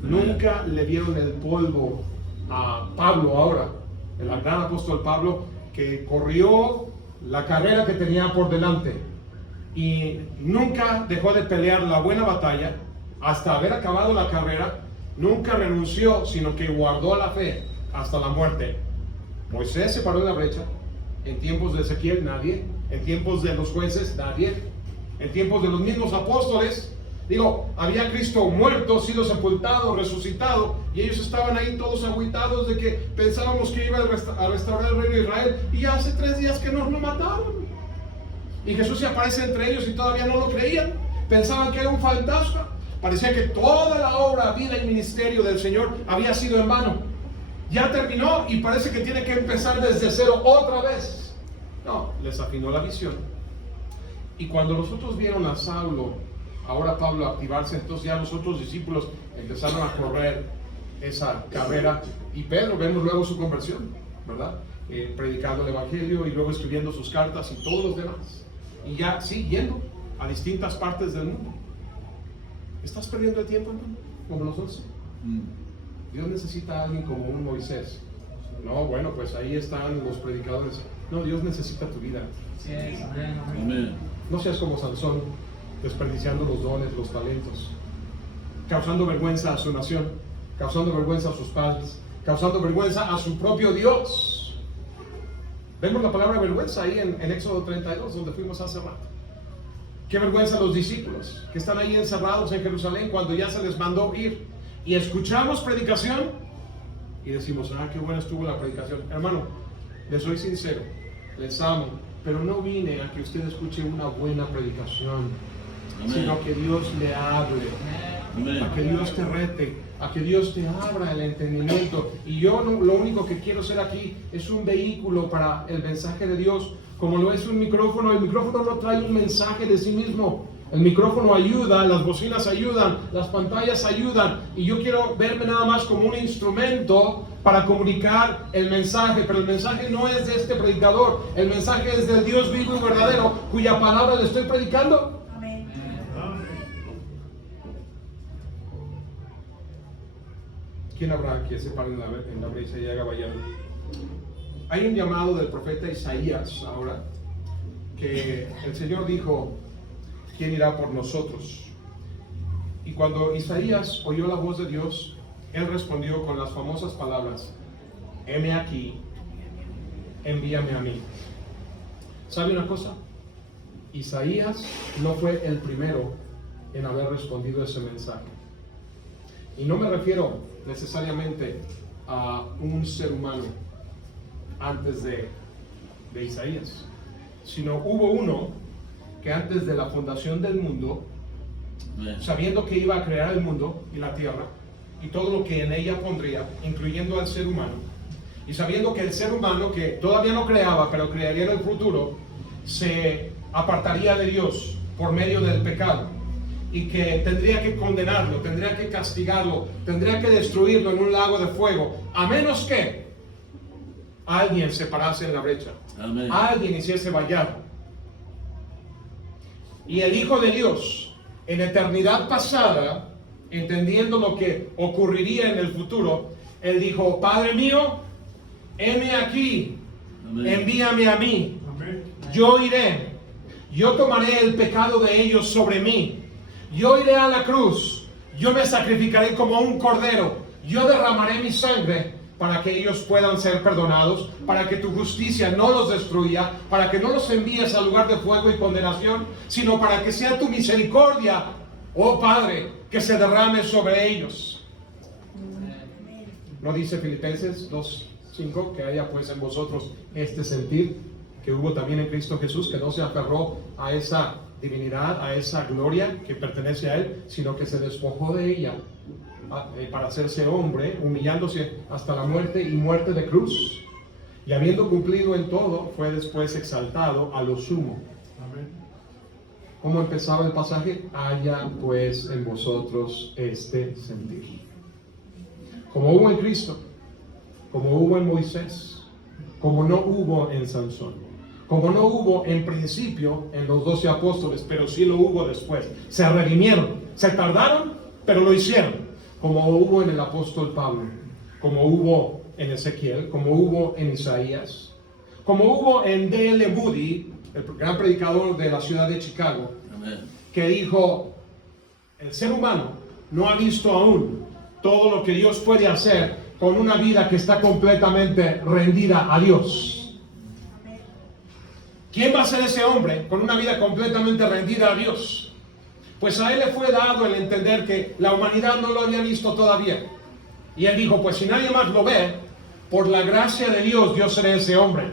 Nunca le dieron el polvo a Pablo ahora, el gran apóstol Pablo, que corrió la carrera que tenía por delante y nunca dejó de pelear la buena batalla hasta haber acabado la carrera. Nunca renunció, sino que guardó la fe hasta la muerte. Moisés se paró en la brecha. En tiempos de Ezequiel, nadie. En tiempos de los jueces, nadie. En tiempos de los mismos apóstoles, había Cristo muerto, sido sepultado, resucitado, y ellos estaban ahí todos agüitados de que pensábamos que iba a restaurar el reino de Israel, y hace 3 días que nos lo mataron. Y Jesús se aparece entre ellos y todavía no lo creían. Pensaban que era un fantasma. Parecía que toda la obra, vida y ministerio del Señor había sido en vano. Ya terminó y parece que tiene que empezar desde cero otra vez. No, les afinó la visión. Y cuando los otros vieron a Saulo, ahora Pablo, activarse, entonces ya los otros discípulos empezaron a correr esa carrera. Y Pedro, vemos luego su conversión, ¿verdad? Predicando el Evangelio y luego escribiendo sus cartas y todos los demás. Y ya, sí, yendo a distintas partes del mundo. ¿Estás perdiendo el tiempo, hermano? Como los 11. Dios necesita a alguien como un Moisés. No, bueno, pues ahí están los predicadores. No, Dios necesita tu vida. Sí, amén. Amén. No seas como Sansón, desperdiciando los dones, los talentos, causando vergüenza a su nación, causando vergüenza a sus padres, causando vergüenza a su propio Dios. Vemos la palabra vergüenza ahí en Éxodo 32, donde fuimos hace rato. Qué vergüenza a los discípulos que están ahí encerrados en Jerusalén cuando ya se les mandó ir. Y escuchamos predicación y decimos, qué buena estuvo la predicación. Hermano, les soy sincero, les amo, pero no vine a que usted escuche una buena predicación, sino que Dios le hable. Amén. a que Dios te rete, a que Dios te abra el entendimiento. Y yo lo único que quiero ser aquí es un vehículo para el mensaje de Dios, como lo es un micrófono. El micrófono no trae un mensaje de sí mismo. El micrófono ayuda, las bocinas ayudan, las pantallas ayudan, y yo quiero verme nada más como un instrumento para comunicar el mensaje, pero el mensaje no es de este predicador, el mensaje es del Dios vivo y verdadero, cuya palabra le estoy predicando. Amén. ¿Quién habrá que se pare en la brecha y haga vallado? Hay un llamado del profeta Isaías ahora, que el Señor dijo: ¿quién irá por nosotros? Y cuando Isaías oyó la voz de Dios, él respondió con las famosas palabras: heme aquí, envíame a mí. ¿Sabe una cosa? Isaías no fue el primero en haber respondido ese mensaje. Y no me refiero necesariamente a un ser humano antes de Isaías, sino hubo uno que antes de la fundación del mundo, sabiendo que iba a crear el mundo y la tierra y todo lo que en ella pondría, incluyendo al ser humano, y sabiendo que el ser humano, que todavía no creaba pero crearía en el futuro, se apartaría de Dios por medio del pecado, y que tendría que condenarlo, tendría que castigarlo, tendría que destruirlo en un lago de fuego, a menos que alguien se parase en la brecha. Amén. Alguien hiciese vallado. Y el Hijo de Dios, en eternidad pasada, entendiendo lo que ocurriría en el futuro, él dijo: Padre mío, heme aquí, Amén. envíame a mí. Amén. Yo iré, yo tomaré el pecado de ellos sobre mí, yo iré a la cruz, yo me sacrificaré como un cordero, yo derramaré mi sangre para que ellos puedan ser perdonados, para que tu justicia no los destruya, para que no los envíes al lugar de fuego y condenación, sino para que sea tu misericordia, oh Padre, que se derrame sobre ellos. ¿No dice Filipenses 2:5 que haya pues en vosotros este sentir que hubo también en Cristo Jesús, que no se aferró a esa divinidad, a esa gloria que pertenece a Él, sino que se despojó de ella para hacerse hombre, humillándose hasta la muerte y muerte de cruz? Y habiendo cumplido en todo, fue después exaltado a lo sumo. Amén. ¿Cómo empezaba el pasaje? Haya pues en vosotros este sentir. Como hubo en Cristo, como hubo en Moisés, como no hubo en Sansón, como no hubo en principio en los 12 apóstoles, pero sí lo hubo después. Se redimieron, se tardaron, pero lo hicieron. Como hubo en el apóstol Pablo, como hubo en Ezequiel, como hubo en Isaías, como hubo en D.L. Moody, el gran predicador de la ciudad de Chicago, Amén. que dijo: el ser humano no ha visto aún todo lo que Dios puede hacer con una vida que está completamente rendida a Dios. ¿Quién va a ser ese hombre con una vida completamente rendida a Dios? Pues a él le fue dado el entender que la humanidad no lo había visto todavía. Y él dijo: pues si nadie más lo ve, por la gracia de Dios, yo seré ese hombre.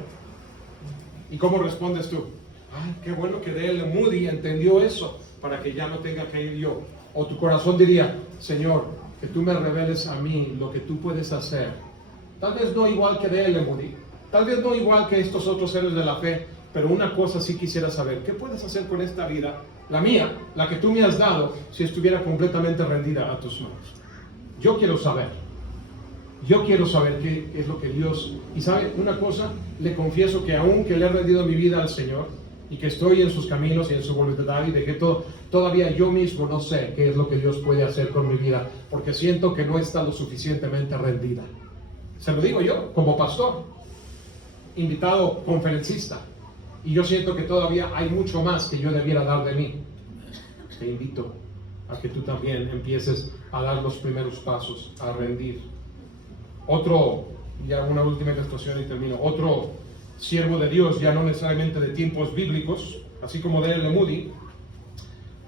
¿Y cómo respondes tú? Ay, qué bueno que D.L. Moody entendió eso, para que ya no tenga que ir yo. O tu corazón diría: Señor, que tú me reveles a mí lo que tú puedes hacer. Tal vez no igual que D.L. Moody, tal vez no igual que estos otros héroes de la fe, pero una cosa sí quisiera saber: ¿qué puedes hacer con esta vida, la mía, la que tú me has dado, si estuviera completamente rendida a tus manos? Yo quiero saber qué es lo que Dios... Y sabe una cosa, le confieso que aunque le he rendido mi vida al Señor y que estoy en sus caminos y en su voluntad y dejé todo, todavía yo mismo no sé qué es lo que Dios puede hacer con mi vida, porque siento que no está lo suficientemente rendida. Se lo digo yo como pastor, invitado conferencista, y yo siento que todavía hay mucho más que yo debiera dar de mí. Te invito a que tú también empieces a dar los primeros pasos, a rendir. Otro, ya una última ilustración y termino, otro siervo de Dios, ya no necesariamente de tiempos bíblicos, así como D.L. Moody,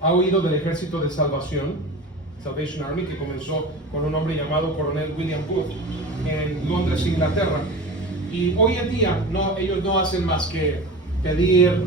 ha oído del ejército de salvación, Salvation Army, que comenzó con un hombre llamado Coronel William Booth en Londres, Inglaterra. Y hoy en día ellos no hacen más que pedir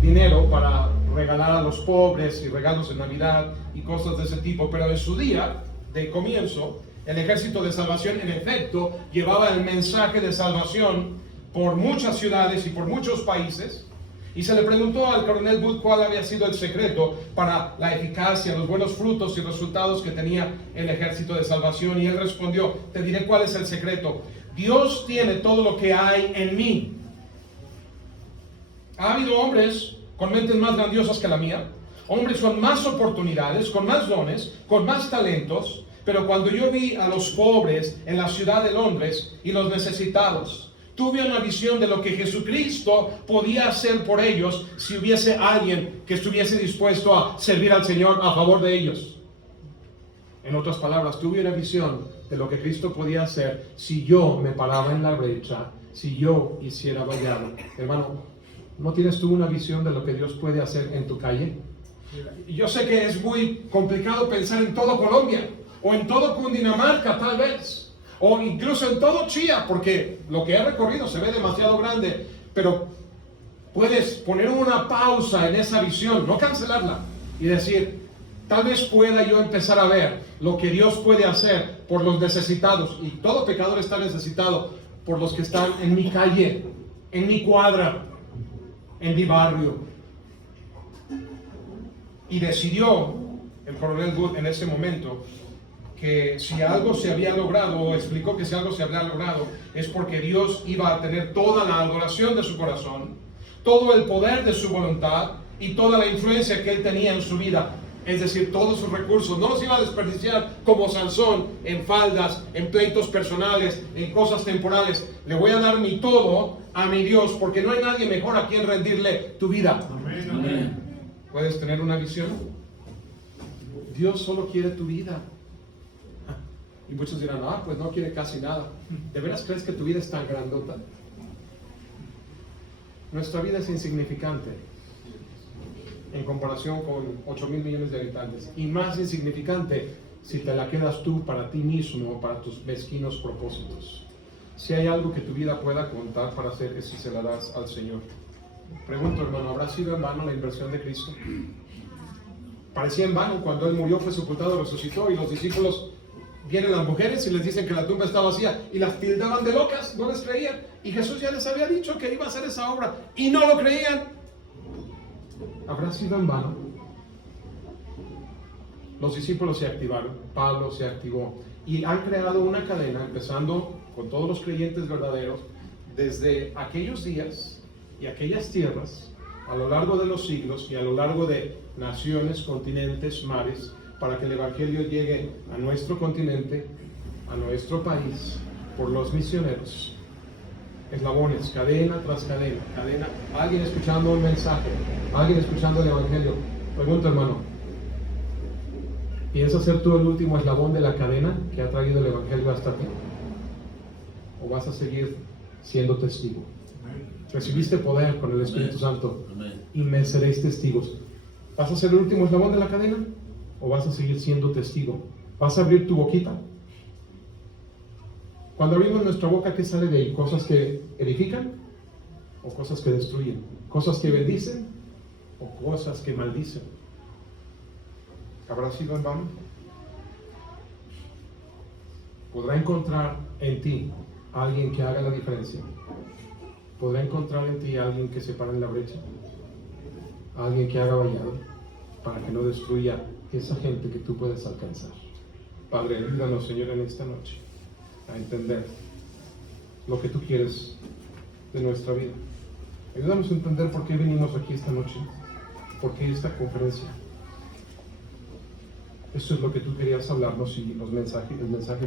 dinero para regalar a los pobres y regalos de Navidad y cosas de ese tipo, pero en su día de comienzo, el ejército de salvación en efecto llevaba el mensaje de salvación por muchas ciudades y por muchos países. Y se le preguntó al coronel Booth cuál había sido el secreto para la eficacia, los buenos frutos y resultados que tenía el ejército de salvación. Y él respondió: te diré cuál es el secreto. Dios tiene todo lo que hay en mí. Ha habido hombres con mentes más grandiosas que la mía, hombres con más oportunidades, con más dones, con más talentos, pero cuando yo vi a los pobres en la ciudad de Londres y los necesitados, tuve una visión de lo que Jesucristo podía hacer por ellos si hubiese alguien que estuviese dispuesto a servir al Señor a favor de ellos. En otras palabras, tuve una visión de lo que Cristo podía hacer si yo me paraba en la brecha, si yo hiciera vallado. Hermano, ¿no tienes tú una visión de lo que Dios puede hacer en tu calle? Yo sé que es muy complicado pensar en todo Colombia, o en todo Cundinamarca tal vez, o incluso en todo Chía, porque lo que he recorrido se ve demasiado grande, pero puedes poner una pausa en esa visión, no cancelarla, y decir: tal vez pueda yo empezar a ver lo que Dios puede hacer por los necesitados, y todo pecador está necesitado por los que están en mi calle, en mi cuadra, en mi barrio. Y decidió el coronel Booth en ese momento que si algo se había logrado, o explicó que si algo se había logrado, es porque Dios iba a tener toda la adoración de su corazón, todo el poder de su voluntad y toda la influencia que él tenía en su vida. Es decir, todos sus recursos no los iba a desperdiciar como Sansón en faldas, en pleitos personales, en cosas temporales. Le voy a dar mi todo a mi Dios, porque no hay nadie mejor a quien rendirle tu vida. Amén. Amén. ¿Puedes tener una visión? Dios solo quiere tu vida. Y muchos dirán: pues no quiere casi nada. ¿De veras crees que tu vida es tan grandota? Nuestra vida es insignificante en comparación con 8,000 millones de habitantes, y más insignificante si te la quedas tú para ti mismo o para tus mezquinos propósitos. Si hay algo que tu vida pueda contar para hacer, es si se la das al Señor. Pregunto, hermano, ¿habrá sido en vano la inversión de Cristo? Parecía en vano cuando Él murió, fue sepultado, resucitó, y los discípulos vienen las mujeres y les dicen que la tumba está vacía, y las tildaban de locas, no les creían, y Jesús ya les había dicho que iba a hacer esa obra, y no lo creían. ¿Habrá sido en vano? Los discípulos se activaron, Pablo se activó, y han creado una cadena, empezando con todos los creyentes verdaderos, desde aquellos días y aquellas tierras, a lo largo de los siglos y a lo largo de naciones, continentes, mares, para que el Evangelio llegue a nuestro continente, a nuestro país, por los misioneros. Eslabones, cadena tras cadena, cadena, alguien escuchando un mensaje, alguien escuchando el Evangelio. Pregunta, hermano, ¿piensas ser tú el último eslabón de la cadena que ha traído el Evangelio hasta ti? ¿O vas a seguir siendo testigo? Recibiste poder con el Espíritu Santo y me seréis testigos. ¿Vas a ser el último eslabón de la cadena? ¿O vas a seguir siendo testigo? ¿Vas a abrir tu boquita? Cuando abrimos nuestra boca, ¿qué sale de ahí? ¿Cosas que edifican o cosas que destruyen? ¿Cosas que bendicen o cosas que maldicen? ¿Habrá sido en vano? ¿Podrá encontrar en ti a alguien que haga la diferencia? ¿Podrá encontrar en ti a alguien que se pare en la brecha? ¿A alguien que haga vallado para que no destruya esa gente que tú puedes alcanzar? Padre, ayúdanos, Señor, en esta noche a entender lo que tú quieres de nuestra vida. Ayúdanos a entender por qué venimos aquí esta noche, por qué esta conferencia. Esto es lo que tú querías hablarnos, y el mensaje que